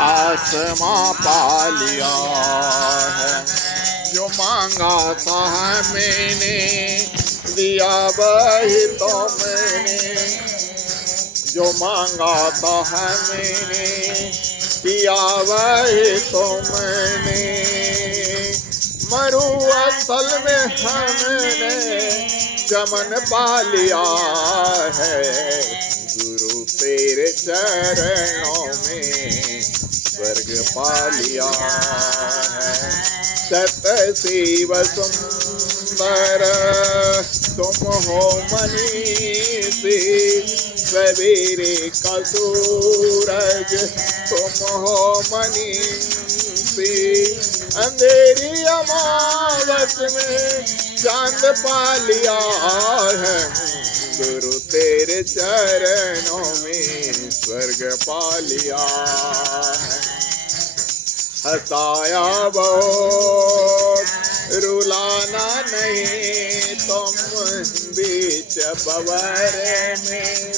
आसमां पा लिया है। जो मांगा था मैंने दिया वही तो मैंने, जो मांगा था मैंने पिया वही तो मैंने। मरु असल में हमने चमन पा लिया है। गुरु तेरे चरणों में स्वर्ग पा लिया है। सत शिव सुंदर तुम हो मनीषी, सवेरे का सूरज तुम हो मनीषी। अंधेरी अमावस में चांद पा लिया है। गुरु तेरे चरणों में स्वर्ग पा लिया है। हंसाया बहुत रुलाना नहीं तुम, बीच बवर में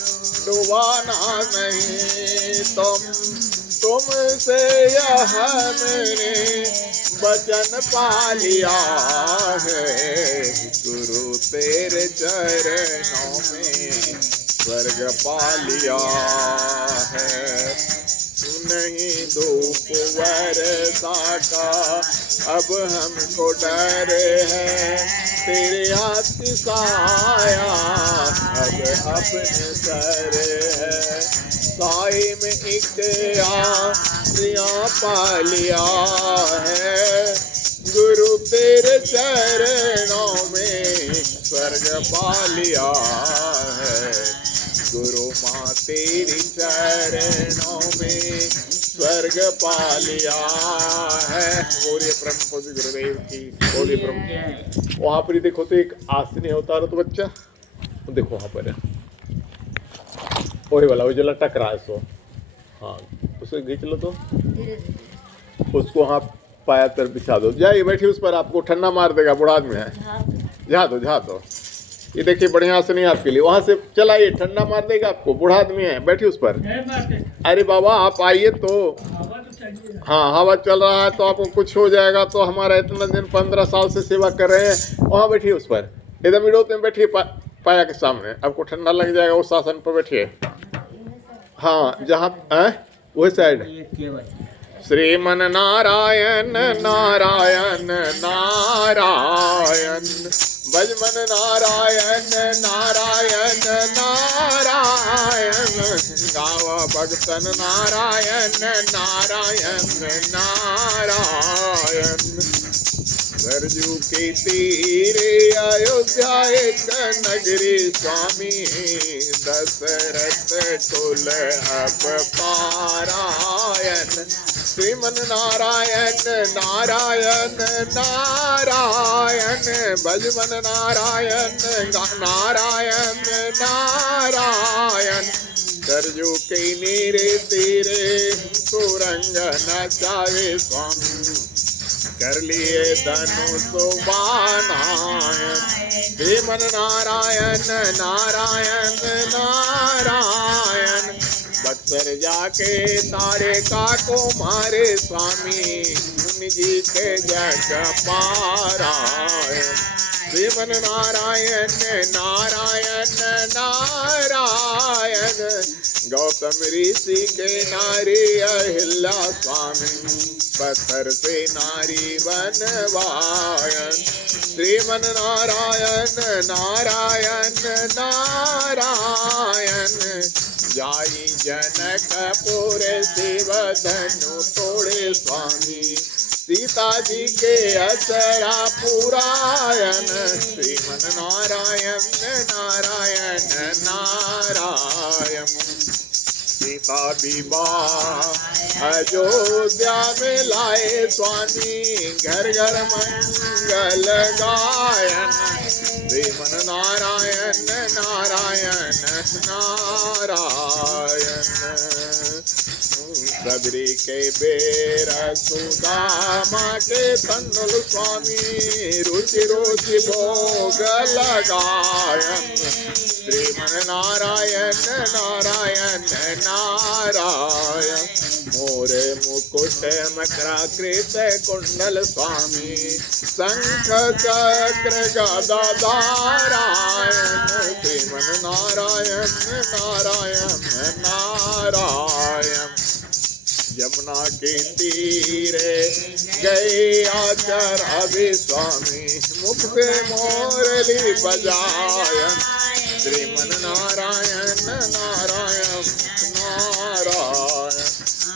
डुबाना नहीं तुम। तुमसे यह मैंने वचन पा लिया है। गुरु तेरे चरणों में स्वर्ग पा लिया है। नहीं धूप वर्षा का अब हमको डर है, तेरे हाथ की साया अब अपने सर है। साई में एक आसियां पा लिया है। गुरु तेरे चरणों में स्वर्ग पा लिया है। गुरु माँ तेरी चरणों में स्वर्ग पा लिया है। बोलिए परम पूज्य गुरुदेव की, बोलिए परम। वहाँ पर देखो तो एक आसनी होता है तो बच्चा, देखो वहाँ पर है वही वाला, वो जो लटक रहा है सो, हाँ उसे खींच लो तो उसको हाँ पाया तर बिछा दो। जाइए बैठिए उस पर, आपको ठंडा मार देगा, बुढ़ा आदमी है। जा दो। ये देखिए बढ़िया से नहीं आपके लिए, वहाँ से चलाइए, ठंडा मार देगा आपको, बूढ़ा आदमी है, बैठिए उस पर। अरे बाबा आप आइए तो, हाँ हवा चल रहा है तो आपको कुछ हो जाएगा तो। हमारा इतना दिन 15 साल से सेवा कर रहे हैं। वहाँ बैठिए उस पर, एकदम इड़ोत में बैठिए पाया के सामने, आपको ठंडा लग जाएगा। उस आसन पर बैठिए, हाँ जहाँ वही साइड। श्रीमन नारायण नारायण नारायण, भजमन नारायण नारायण नारायण, गावा भक्तन नारायण नारायण नारायण। सरजू के तीरे अयोध्या एक नगरी, स्वामी दशरथ कुल अब पारायण। श्रीमन नारायण नारायण नारायण, भजमन नारायण नारायण नारायण। सरजू के नीरे तीरे सुरंग नचावे, स्वामी कर लिए धनुष बाणायन। श्रीमन नारायण नारायण नारायण, बक्सर जाके तारे का को मारे, स्वामी मुनि जी के जग पारायण। श्रीमन नारायण नारायण नारायण, गौतम ऋषि के नारी अहिल्या, स्वामी पत्थर से नारी बनवायन। श्रीमन नारायण नारायण नारायण, जाई जनकपुर शिव धनु तोड़े, स्वामी सीता जी के असरा पुरायन। श्रीमन नारायण नारायण नारायण, सीता विवाह अयोध्या में लाए, स्वामी घर घर मंगल गायन। श्रीमन नारायण नारायण नारायण, सबरी के बेर सुदामा के तंडुल, स्वामी रुचि रुचि भोग लगायन। श्रीमन नारायण नारायण नारायण, मोरे मुकुट मकराकृत कुंडल स्वामी, शंख चक्र गदा धारायण, श्रीमन नारायण नारायण नारायण। यमुना के तीरे गए आचरादि स्वामी, मुख से मोरली बजायन, श्रीमन नारायण नारायण नारायण।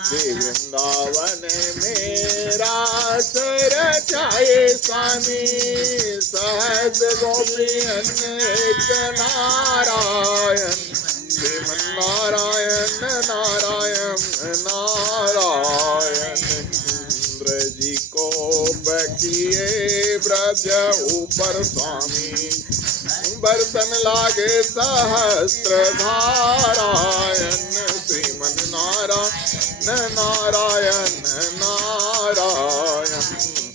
श्री वृंदावन में रास रचाए स्वामी, सहज गोपियन एक नारायण, श्रीमन नारायण नारायण नारायण। इंद्र जी को बकिए ब्रज ऊपर स्वामी, बर्तन लागे सहस्त्र धारायण, श्रीमन नारायण नारायण नारायण।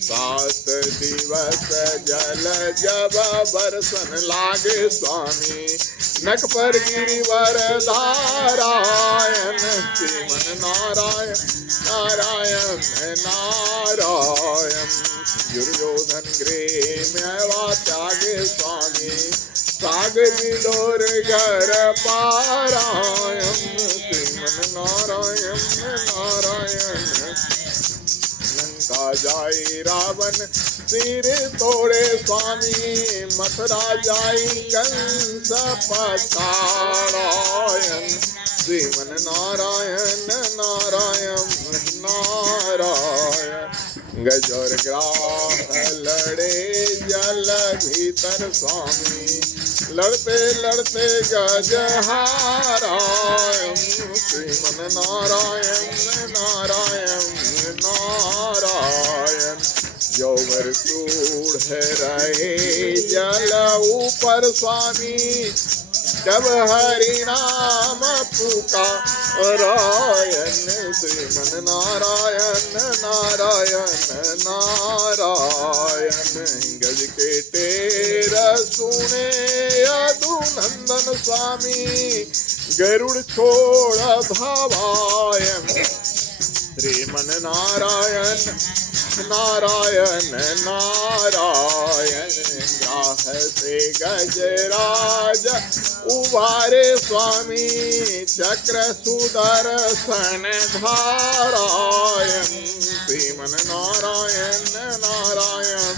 7 दिवस जल जब बरसन लागे स्वामी, नक पर गिरिवर धारायण, श्रीमन नारायण नारायण नारायण। दुर्योधन गृह में त्यागे स्वामी, साग बिलोर घर पारायण, श्रीमन नारायण नारायण। लंका जाई रावण सिर तोड़े स्वामी, मथुरा जाई कंस पछाड़ायन, श्रीमन नारायण नारायण नारायण। गज और ग्राह लड़े जल भीतर स्वामी, लड़ते लड़ते गज हारायण, श्रीमन नारायण नारायण नारायण। जोवर सूढ़ रहे जल ऊपर स्वामी, जब हरि नाम पुकारायन, श्रीमन नारायण नारायण नारायण। गज के टेर सुने यदुनंदन स्वामी, गरुड़ छोड़ धावायन, श्रीमन नारायण नारायण नारायण। ग्राह से गजराज उबारे स्वामी, चक्र सुदर्शन धारायण, श्रीमन नारायण नारायण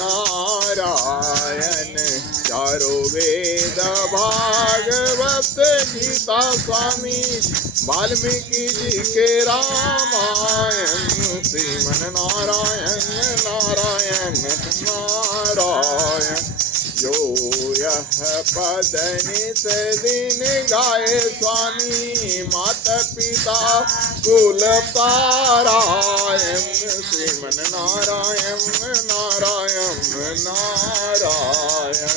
नारायण। चारों वेद भागवत गीता स्वामी, वाल्मीकि जी के रामायण, श्रीमन नारायण नारायण नारायण। जो यह पद नित दिन गाए स्वामी, माता पिता कुल पारायण, श्रीमन नारायण नारायण नारायण।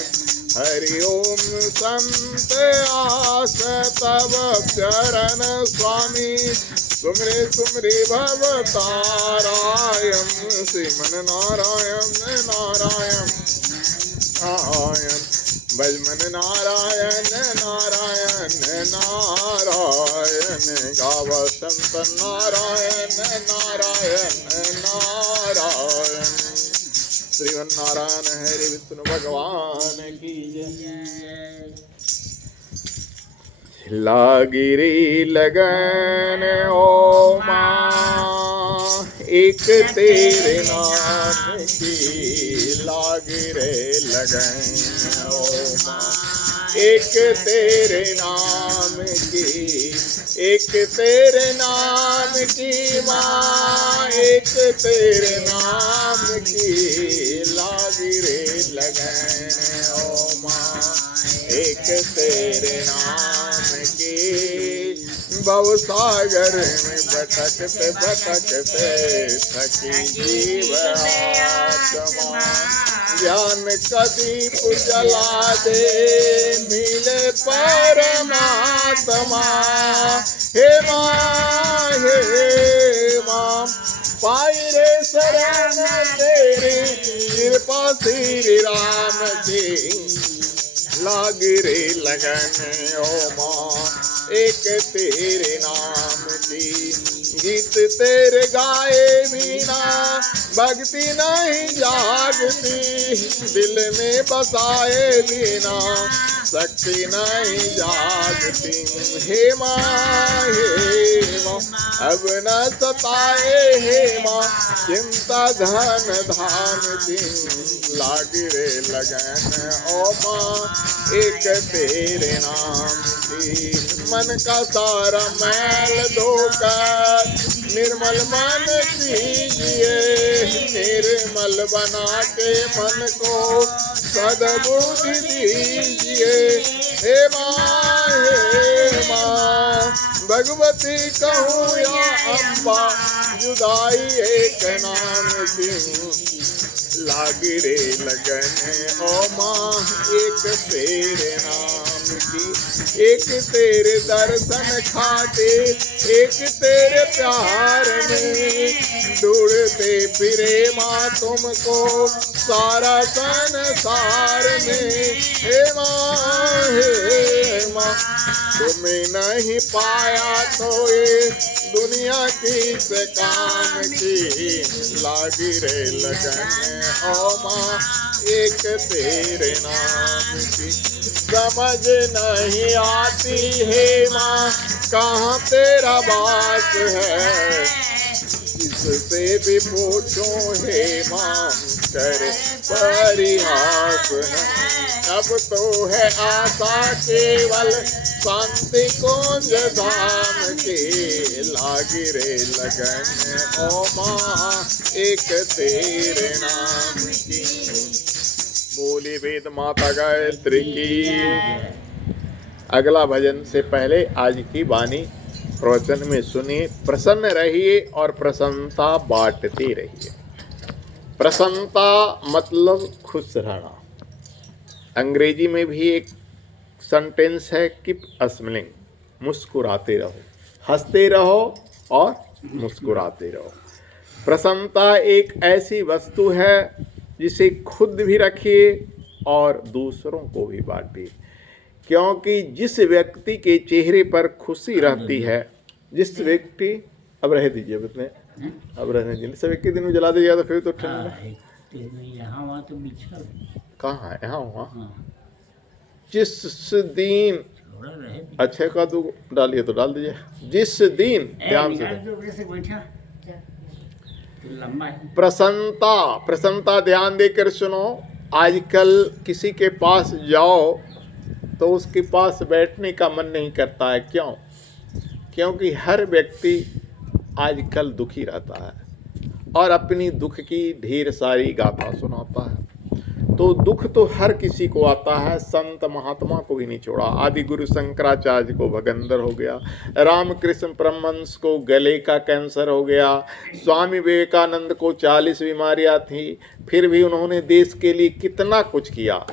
हरि ओम संत आस तब चरण स्वामी, सुमरे सुमरे भवतारायण, श्रीमन नारायण नारायण नारायण। भजमन नारायण नारायण नारायण, गाव संत नारायण नारायण नारायण। श्रीमन नारायण हरि विष्णु भगवान की जय। लागिरी लगन ओ माँ, एक तेरे नाम की लागिरे लगन ओ माँ, एक तेरे नाम की, एक तेरे नाम की माँ, एक तेरे नाम की लागिरे लगन ओ माँ, एक तेरे नाम की। भवसागर में भटकते भटकते थकी जीव आत्मा, ज्ञान का दीप जला दे मिले परमात्मा। हे माँ पाई रे शरण तेरी कृपा श्री राम जी, लागी रे लगन ओ माँ, एक तेरे नाम की। गीत तेरे गाए बिना भक्ति नहीं जागती, दिल में बसाए बिना शक्ति नहीं जागती। हे माँ अब न सताए हे माँ चिंता धन धान की, लाग रे लगन ओ माँ एक तेरे नाम की। मन का सारा मैल धोकर निर्मल मन कीजिए, निर्मल बना के मन को सद्बुद्धि दीजिए। हे माँ भगवती कहूँ या अम्बा जुदाई एक नाम की, लागी रे लगन ओ माँ एक तेरे नाम की। एक तेरे दर्शन खाते एक तेरे प्यार में, ढूंढते फिरे माँ तुमको सारा संसार में। हे माँ तुम्हें नहीं पाया तो ये दुनिया की से काम की, लागी रे लगन ओ माँ एक तेरे नाम की। समझ नहीं आती हे माँ कहाँ तेरा वास है, जिससे भी पूछो हे माँ करे परिहास है। अब तो है आशा केवल शांति कुंज धाम की, लागी रे लगन ओ माँ एक तेरे नाम की। बोली वेद माता गायत्री की। अगला भजन से पहले आज की वाणी प्रवचन में सुनिए। प्रसन्न रहिए और प्रसन्नता बांटते रहिए। प्रसन्नता मतलब खुश रहना। अंग्रेजी में भी एक सेंटेंस है कीप स्माइलिंग, मुस्कुराते रहो, हंसते रहो और मुस्कुराते रहो। प्रसन्नता एक ऐसी वस्तु है जिसे खुद भी रखिए और दूसरों को भी बांटिए, क्योंकि जिस व्यक्ति के चेहरे पर खुशी रहती है, जिस व्यक्ति अब रह दीजिए अपने अब रहने दीजिए, सब एक ही दिन में जला दीजिएगा तो फिर तो ठंड यहाँ वहाँ तो बिछा कहाँ है, यहाँ वहाँ जिस दिन अच्छे का तो डालिए तो डाल दीजिए। जिस दिन ध्यान से प्रसन्नता ध्यान देकर सुनो। आजकल किसी के पास जाओ तो उसके पास बैठने का मन नहीं करता है। क्यों? क्योंकि हर व्यक्ति आजकल दुखी रहता है और अपनी दुख की ढेर सारी गाथा सुनाता है। तो दुख तो हर किसी को आता है, संत महात्मा को भी नहीं छोड़ा। आदि गुरु शंकराचार्य को भगंदर हो गया, रामकृष्ण परमहंस को गले का कैंसर हो गया, स्वामी विवेकानंद को 40 बीमारियां थी, फिर भी उन्होंने देश के लिए कितना कुछ किया।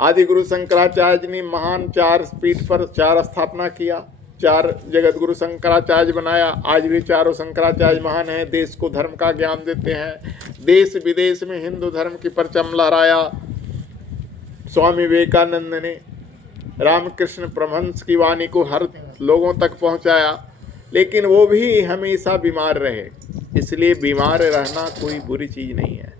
आदि गुरु शंकराचार्य ने महान 4 पीठ पर 4 स्थापना किया, 4 जगत गुरु शंकराचार्य बनाया। आज भी चारों शंकराचार्य महान हैं, देश को धर्म का ज्ञान देते हैं। देश विदेश में हिंदू धर्म की परचम लहराया स्वामी विवेकानंद ने। रामकृष्ण परमहंस की वाणी को हर लोगों तक पहुंचाया, लेकिन वो भी हमेशा बीमार रहे। इसलिए बीमार रहना कोई बुरी चीज़ नहीं है,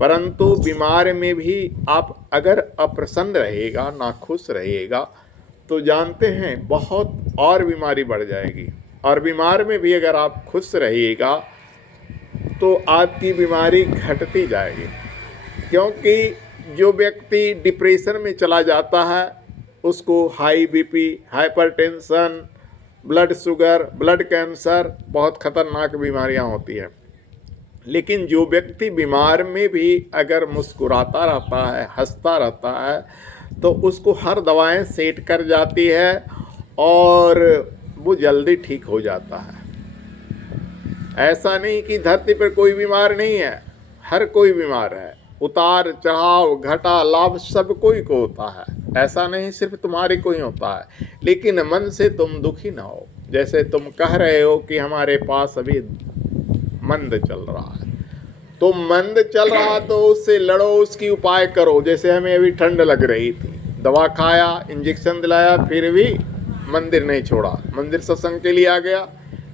परंतु बीमार में भी आप अगर अप्रसन्न रहेगा, नाखुश रहेगा, तो जानते हैं बहुत और बीमारी बढ़ जाएगी। और बीमार में भी अगर आप खुश रहिएगा तो आपकी बीमारी घटती जाएगी। क्योंकि जो व्यक्ति डिप्रेशन में चला जाता है उसको high BP, hypertension, blood sugar, blood cancer, बहुत खतरनाक बीमारियां होती हैं। लेकिन जो व्यक्ति बीमार में भी अगर मुस्कुराता रहता है, हंसता रहता है, तो उसको हर दवाएं सेट कर जाती है और वो जल्दी ठीक हो जाता है। ऐसा नहीं कि धरती पर कोई बीमार नहीं है, हर कोई बीमार है। उतार चढ़ाव, घटा लाभ सब कोई को होता है। ऐसा नहीं सिर्फ तुम्हारे को ही होता है। लेकिन मन से तुम दुखी ना हो। जैसे तुम कह रहे हो कि हमारे पास अभी मंद चल रहा है, तो मंद चल रहा तो उससे लड़ो, उसकी उपाय करो। जैसे हमें अभी ठंड लग रही थी, दवा खाया, इंजेक्शन दिलाया, फिर भी मंदिर नहीं छोड़ा, मंदिर सत्संग के लिए आ गया।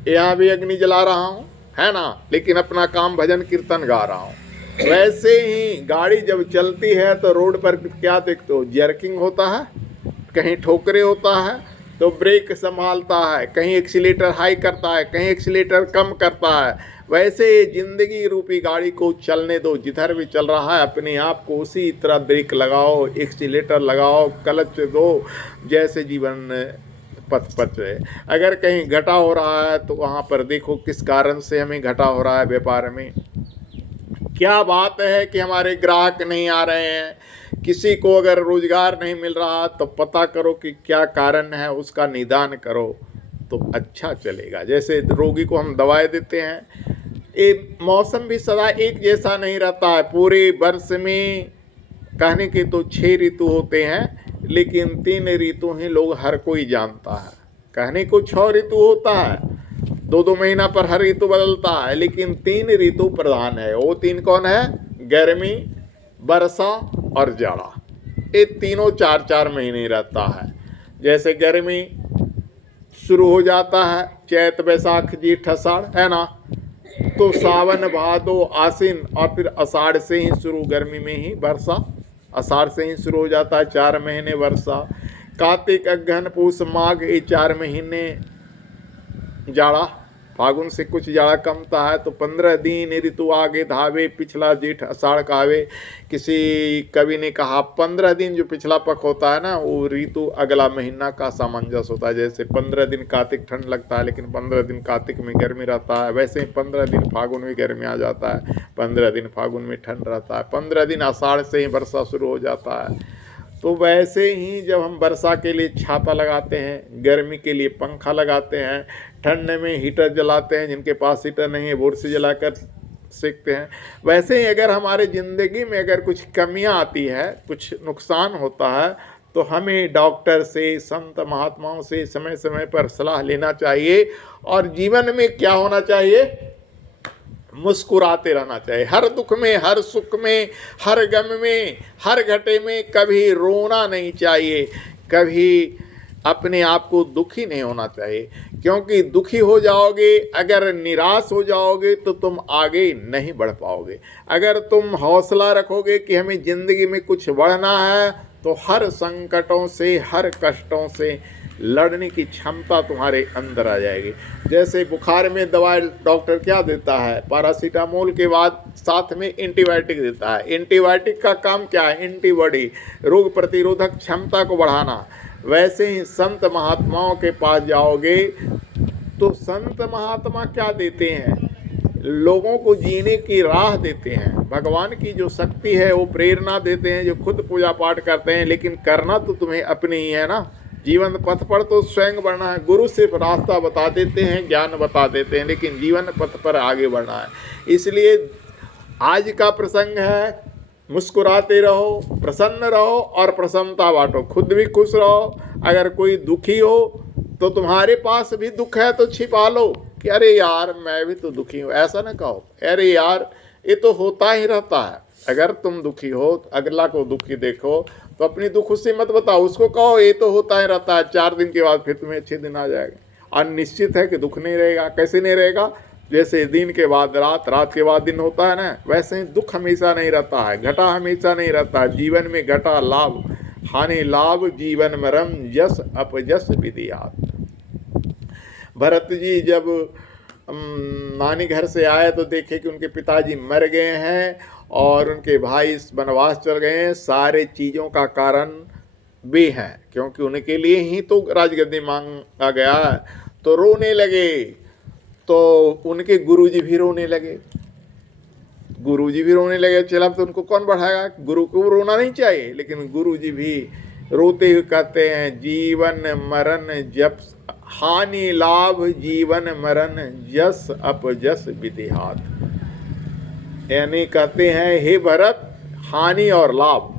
यहाँ भी अग्नि जला रहा हूँ, है ना, लेकिन अपना काम भजन कीर्तन गा रहा हूँ। वैसे ही गाड़ी जब चलती है तो रोड पर क्या देखते हो, जर्किंग होता है, कहीं ठोकरे होता है तो ब्रेक संभालता है, कहीं एक्सीलेटर हाई करता है, कहीं एक्सीलेटर कम करता है। वैसे जिंदगी रूपी गाड़ी को चलने दो, जिधर भी चल रहा है अपने आप को उसी तरह ब्रेक लगाओ, एक्सीलेटर लगाओ, क्लच दो, जैसे जीवन पथ पर चले। अगर कहीं घाटा हो रहा है तो वहाँ पर देखो किस कारण से हमें घाटा हो रहा है व्यापार में, क्या बात है कि हमारे ग्राहक नहीं आ रहे हैं, किसी को अगर रोजगार नहीं मिल रहा तो पता करो कि क्या कारण है, उसका निदान करो तो अच्छा चलेगा। जैसे रोगी को हम दवाएं देते हैं, ये मौसम भी सदा एक जैसा नहीं रहता है। पूरे वर्ष में कहने के तो 6 ऋतु होते हैं, लेकिन 3 ऋतु ही लोग हर कोई जानता है। कहने को 6 ऋतु होता है, 2-2 महीना पर हर ऋतु बदलता है, लेकिन 3 ऋतु प्रधान है। वो 3 कौन है? गर्मी, वर्षा और जाड़ा। ये तीनों 4-4 महीने रहता है। जैसे गर्मी शुरू हो जाता है चैत बैसाख जेठ अषाढ़, है ना, तो सावन भादो आसिन और फिर अषाढ़ से ही शुरू, गर्मी में ही वर्षा, अषाढ़ से ही शुरू हो जाता है 4 महीने वर्षा। कार्तिक अगहन पूस माघ ये 4 महीने जाड़ा, फागुन से कुछ जाड़ा कमता है तो 15 दिन ऋतु आगे धावे, पिछला जेठ अषाढ़ कावे। किसी कवि ने कहा 15 दिन जो पिछला पख होता है ना, वो ऋतु अगला महीना का सामंजस्य होता है। जैसे 15 दिन कार्तिक ठंड लगता है, लेकिन 15 दिन कार्तिक में गर्मी रहता है, वैसे ही 15 दिन फागुन में गर्मी आ जाता है, 15 दिन फागुन में ठंड रहता है, 15 दिन आषाढ़ से ही वर्षा शुरू हो जाता है। तो वैसे ही जब हम वर्षा के लिए छाता लगाते हैं, गर्मी के लिए पंखा लगाते हैं, ठंड में हीटर जलाते हैं, जिनके पास हीटर नहीं है बोर्ड से जलाकर सेकते हैं, वैसे ही अगर हमारे ज़िंदगी में अगर कुछ कमियां आती है, कुछ नुकसान होता है, तो हमें डॉक्टर से, संत महात्माओं से समय समय पर सलाह लेना चाहिए। और जीवन में क्या होना चाहिए? मुस्कुराते रहना चाहिए। हर दुख में, हर सुख में, हर गम में, हर घटे में कभी रोना नहीं चाहिए, कभी अपने आप को दुखी नहीं होना चाहिए। क्योंकि दुखी हो जाओगे, अगर निराश हो जाओगे तो तुम आगे नहीं बढ़ पाओगे। अगर तुम हौसला रखोगे कि हमें ज़िंदगी में कुछ बढ़ना है, तो हर संकटों से, हर कष्टों से लड़ने की क्षमता तुम्हारे अंदर आ जाएगी। जैसे बुखार में दवाई डॉक्टर क्या देता है? पैरासीटामोल के बाद साथ में एंटीबायोटिक देता है। एंटीबायोटिक का काम क्या है? एंटीबॉडी, रोग प्रतिरोधक क्षमता को बढ़ाना। वैसे ही संत महात्माओं के पास जाओगे तो संत महात्मा क्या देते हैं? लोगों को जीने की राह देते हैं। भगवान की जो शक्ति है वो प्रेरणा देते हैं, जो खुद पूजा पाठ करते हैं, लेकिन करना तो तुम्हें अपने ही है ना। जीवन पथ पर तो स्वयं बढ़ना है। गुरु सिर्फ रास्ता बता देते हैं, ज्ञान बता देते हैं, लेकिन जीवन पथ पर आगे बढ़ना है। इसलिए आज का प्रसंग है, मुस्कुराते रहो, प्रसन्न रहो और प्रसन्नता बांटो। खुद भी खुश रहो। अगर कोई दुखी हो तो तुम्हारे पास भी दुख है तो छिपा लो कि अरे यार मैं भी तो दुखी हूँ, ऐसा ना कहो। अरे यार ये तो होता ही रहता है। अगर तुम दुखी हो, अगला को दुखी देखो तो अपनी दुख उससे मत बताओ, उसको कहो ये तो होता ही रहता है। 4 दिन के बाद फिर तुम्हें अच्छे दिन आ जाएगा। और निश्चित है कि दुख नहीं रहेगा। कैसे नहीं रहेगा? जैसे दिन के बाद रात, रात के बाद दिन होता है ना, वैसे ही दुख हमेशा नहीं रहता है, घटा हमेशा नहीं रहता है। जीवन में घटा लाभ, हानि लाभ, जीवन मरम, यश अपयश विधियात। भरत जी जब नानी घर से आए तो देखे कि उनके पिताजी मर गए हैं और उनके भाई वनवास चल गए हैं। सारे चीज़ों का कारण वे हैं, क्योंकि उनके लिए ही तो राजगद्दी मांगा गया है। तो रोने लगे, तो उनके गुरुजी भी रोने लगे। गुरुजी भी रोने लगे। चला तो उनको कौन बढ़ाएगा? गुरु को रोना नहीं चाहिए, लेकिन गुरुजी भी रोते हुए कहते हैं, जीवन मरण जप हानि लाभ, जीवन मरण यश अपयश विधिहात। यानी कहते हैं, हे भरत, हानि और लाभ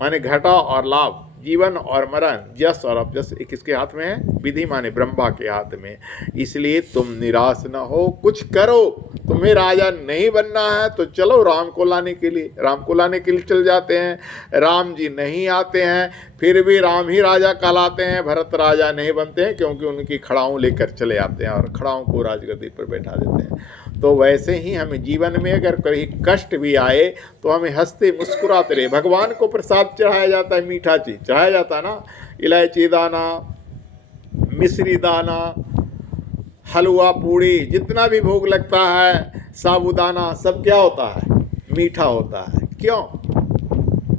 माने घटा और लाभ, जीवन और मरण, यश और अपयश किसके हाथ में है? विधि माने ब्रह्मा के हाथ में। इसलिए तुम निराश न हो, कुछ करो, तुम्हें राजा नहीं बनना है तो चलो राम को लाने के लिए। राम को लाने के लिए चल जाते हैं। राम जी नहीं आते हैं, फिर भी राम ही राजा कहलाते हैं, भरत राजा नहीं बनते हैं, क्योंकि उनकी खड़ाऊँ लेकर चले आते हैं और खड़ाऊँ को राजगद्दी पर बैठा देते हैं। तो वैसे ही हमें जीवन में अगर कभी कष्ट भी आए तो हमें हंसते मुस्कुराते रहे। भगवान को प्रसाद चढ़ाया जाता है, मीठा चीज़ चढ़ाया जाता है ना, इलायची दाना, मिश्री दाना, हलवा, पूड़ी, जितना भी भोग लगता है, साबूदाना, सब क्या होता है? मीठा होता है। क्यों?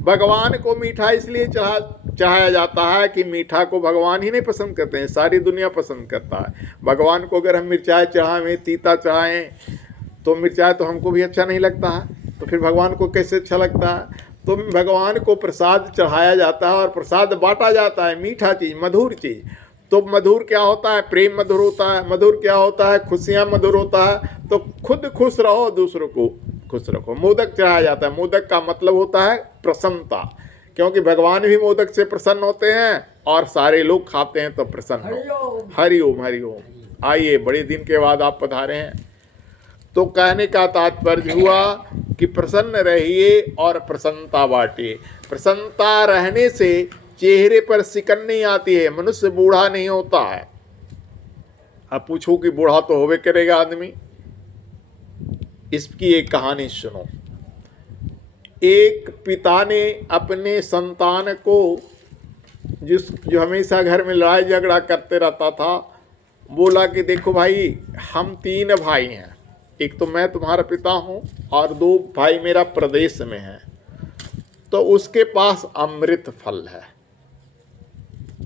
भगवान को मीठा इसलिए चढ़ाया जाता है कि मीठा को भगवान ही नहीं पसंद करते हैं, सारी दुनिया पसंद करता है। भगवान को अगर हम मिर्चाई चढ़ाएं, तीता चढ़ाएं, तो मिर्चाई तो हमको भी अच्छा नहीं लगता है, तो फिर भगवान को कैसे अच्छा लगता है? तो भगवान को प्रसाद चढ़ाया जाता है और प्रसाद बांटा जाता है, मीठा चीज़, मधुर चीज़। तो मधुर क्या होता है? प्रेम मधुर होता है। मधुर क्या होता है? खुशियाँ मधुर होता है। तो खुद खुश रहो, दूसरों को खुश रखो। मोदक चढ़ाया जाता है। मोदक का मतलब होता है प्रसन्नता, क्योंकि भगवान भी मोदक से प्रसन्न होते हैं और सारे लोग खाते हैं तो प्रसन्न हो। हरि ओम, हरि ओम। आइए, बड़े दिन के बाद आप पधारे हैं। तो कहने का तात्पर्य हुआ कि प्रसन्न रहिए और प्रसन्नता बांटिए। प्रसन्नता रहने से चेहरे पर सिकन नहीं आती है, मनुष्य बूढ़ा नहीं होता है। अब पूछो कि बूढ़ा तो होवे करेगा आदमी। इसकी एक कहानी सुनो। एक पिता ने अपने संतान को, जो हमेशा घर में लड़ाई झगड़ा करते रहता था, बोला कि देखो भाई, हम 3 भाई हैं, एक तो मैं तुम्हारा पिता हूँ और 2 भाई मेरा प्रदेश में हैं। तो उसके पास अमृत फल है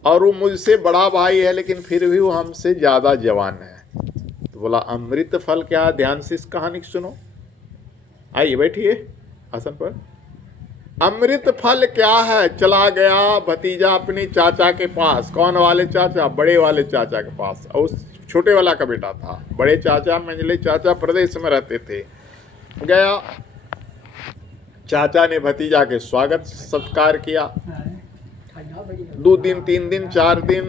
और वो मुझसे बड़ा भाई है, लेकिन फिर भी वो हमसे ज़्यादा जवान है। तो बोला अमृत फल क्या? ध्यान से इस कहानी को सुनो। आइए बैठिए आसन पर। अमृत फल क्या है? चला गया भतीजा अपने चाचा के पास। कौन वाले चाचा? बड़े वाले चाचा के पास। और उस छोटे वाला का बेटा था। बड़े चाचा, मंझले चाचा प्रदेश में रहते थे। गया, चाचा ने भतीजा के स्वागत सत्कार किया। 2 दिन, 3 दिन, 4 दिन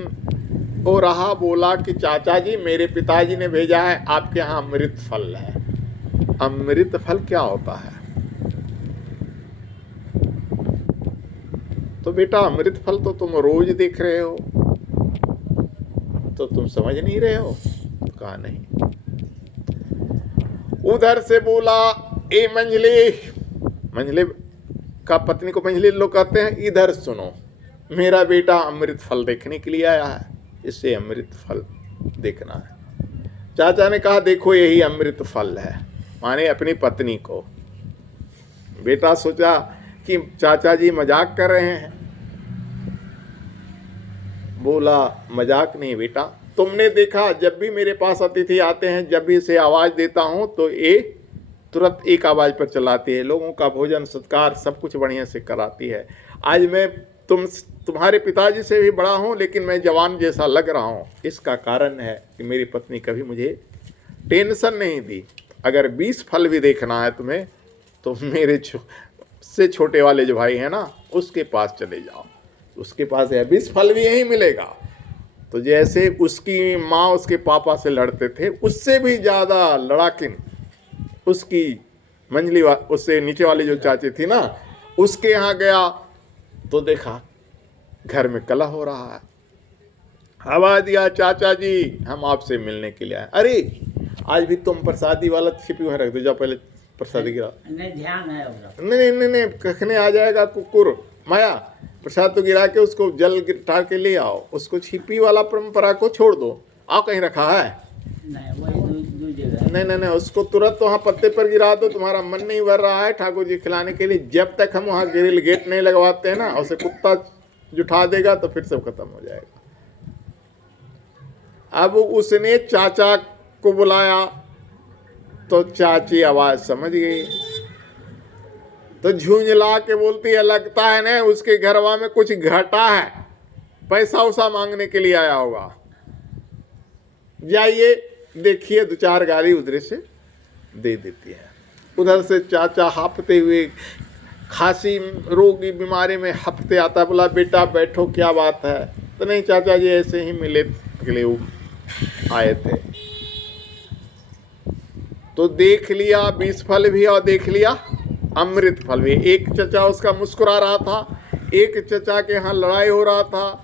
वो रहा। बोला कि चाचा जी, मेरे पिताजी ने भेजा है, आपके यहाँ अमृत फल है। अमृत फल क्या होता है? तो बेटा, अमृत फल तो तुम रोज देख रहे हो, तो तुम समझ नहीं रहे हो? कहा नहीं। उधर से बोला, ए मंझले, मंझले का पत्नी को मंझले लोग कहते हैं, इधर सुनो, मेरा बेटा अमृत फल देखने के लिए आया है, इसे अमृत फल देखना है। चाचा ने कहा, देखो यही अमृत फल है, माने अपनी पत्नी को। बेटा सोचा कि चाचा जी मजाक कर रहे हैं। बोला मजाक नहीं बेटा, तुमने देखा जब भी मेरे पास अतिथि आते हैं, जब भी इसे आवाज़ देता हूँ तो ये तुरंत एक आवाज़ पर चलाती है, लोगों का भोजन सत्कार सब कुछ बढ़िया से कराती है। आज मैं तुम्हारे पिताजी से भी बड़ा हूँ, लेकिन मैं जवान जैसा लग रहा हूँ। इसका कारण है कि मेरी पत्नी कभी मुझे टेंशन नहीं दी। अगर 20 फल भी देखना है तुम्हें, तो मेरे से छोटे वाले जो भाई हैं ना, उसके पास चले जाओ, उसके पास है 20 फल भी यहीं मिलेगा। तो जैसे उसकी माँ उसके पापा से लड़ते थे, उससे भी ज़्यादा लड़ाकिन उसकी मंझली उससे नीचे वाली जो चाची थी ना, उसके यहाँ गया तो देखा घर में कलह हो रहा है। आवाज़ दिया, चाचा जी हम आपसे मिलने के लिए आए। अरे आज भी तुम प्रसादी वाला छिपी हुई रख दो, जाओ पहले प्रसादी गिरा। नहीं ध्यान है। नहीं, कखने आ जाएगा कुकुर माया। प्रसाद तो गिरा के उसको जल गिरा के ले आओ, उसको छिपी वाला परंपरा को छोड़ दो। आओ, कहीं रखा है? नहीं, उसको तुरंत वहाँ पत्ते पर गिरा दो। तुम्हारा मन नहीं भर रहा है ठाकुर जी खिलाने के लिए, जब तक हम वहाँ ग्रिल गेट नहीं लगवाते हैं ना, उसे कुत्ता जुठा देगा तो फिर सब खत्म हो जाएगा। अब उसने चाचा को बुलाया तो चाची आवाज समझ गई, तो झुंझला के बोलती है, लगता है ना उसके घरवा में कुछ घटा है, पैसा उसा मांगने के लिए आया होगा, जाइए देखिए। 2-4 गाड़ी उधर से दे देती है। उधर से चाचा हांफते हुए, खांसी रोगी बीमारी में हफ्ते आता, बोला बेटा बैठो, क्या बात है? तो नहीं चाचा जी ऐसे ही मिले के लिए आए थे। तो देख लिया विष फल भी और देख लिया अमृत फल भी। एक चचा उसका मुस्कुरा रहा था, एक चचा के यहाँ लड़ाई हो रहा था,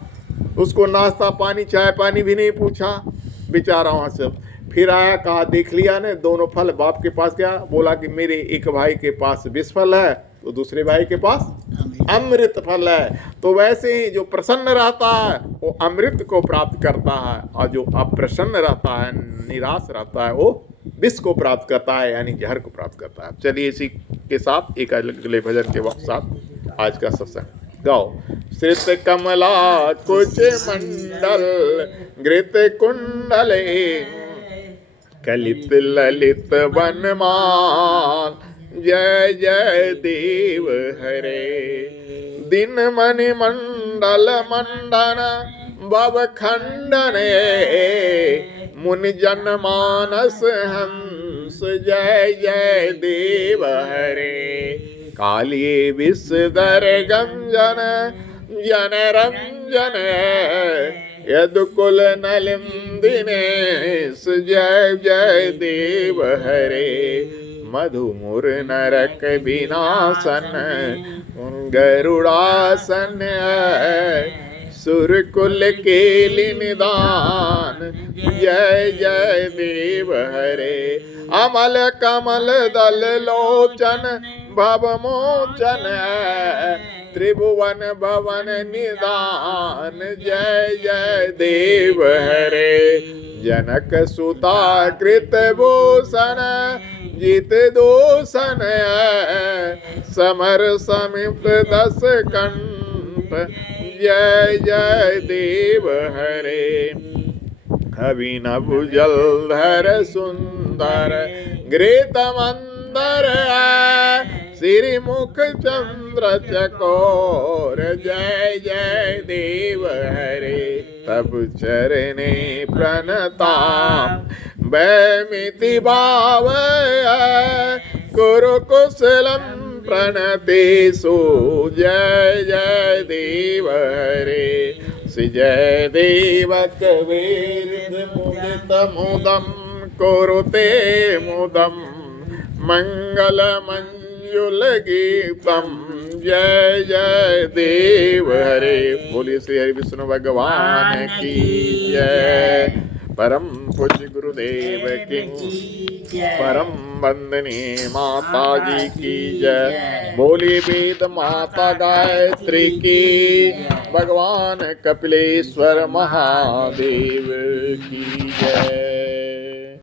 उसको नाश्ता पानी चाय पानी भी नहीं पूछा बेचारा वहाँ से। फिर आया, कहा देख लिया ने दोनों फल। बाप के पास गया, बोला कि मेरे एक भाई के पास विष फल है तो दूसरे भाई के पास अमृत फल है। तो वैसे ही जो प्रसन्न रहता है वो अमृत को प्राप्त करता है, और जो अप्रसन्न रहता है, निराश रहता है, वो विष को प्राप्त करता है, यानी जहर को प्राप्त करता है। चलिए इसी के साथ एक अगले भजन के साथ आज का सत्संग गाओ। श्रित कमला कुच मंडल घृत कुंडले कलित ललित वनमान जय जय देव हरे। दिन मणि मंडल मंडन भव खंडने मुनि जन मानस हंस जय जय देव हरे। कालिये विषधर गंजन जन रंजन यदुकुल नलिंदिनेश जय जय देव हरे। मधुमुर नरक विनाशन गरुड़ासन सुरकुल केलि निदान जय जय देव हरे। अमल कमल दल लोचन भव मोचन त्रिभुवन भवन निदान जय जय देव हरे। जनक सुता कृत भूषण जित दोषण समर समित दस कंठ जय जय देव हरे। अभिनव जलधर सुंदर घृत मंदर श्रीमुख चंद्र चकोर जय जय देव हरे। तब चरणे प्रणताम बैमिति भाव कुरु कुशलम प्रणतेषु जय जय देव हरे। जय देवक वेद मुदित मुदम कुरुते मुदम मंगल मंजुल गीतम जय जय देव हरे। बोलिए श्री हरि विष्णु भगवान की जय। परम पूज्य गुरुदेव की, परम वंदनीय माता जी की जय। बोली वेद माता गायत्री की, भगवान कपिलेश्वर महादेव की जय।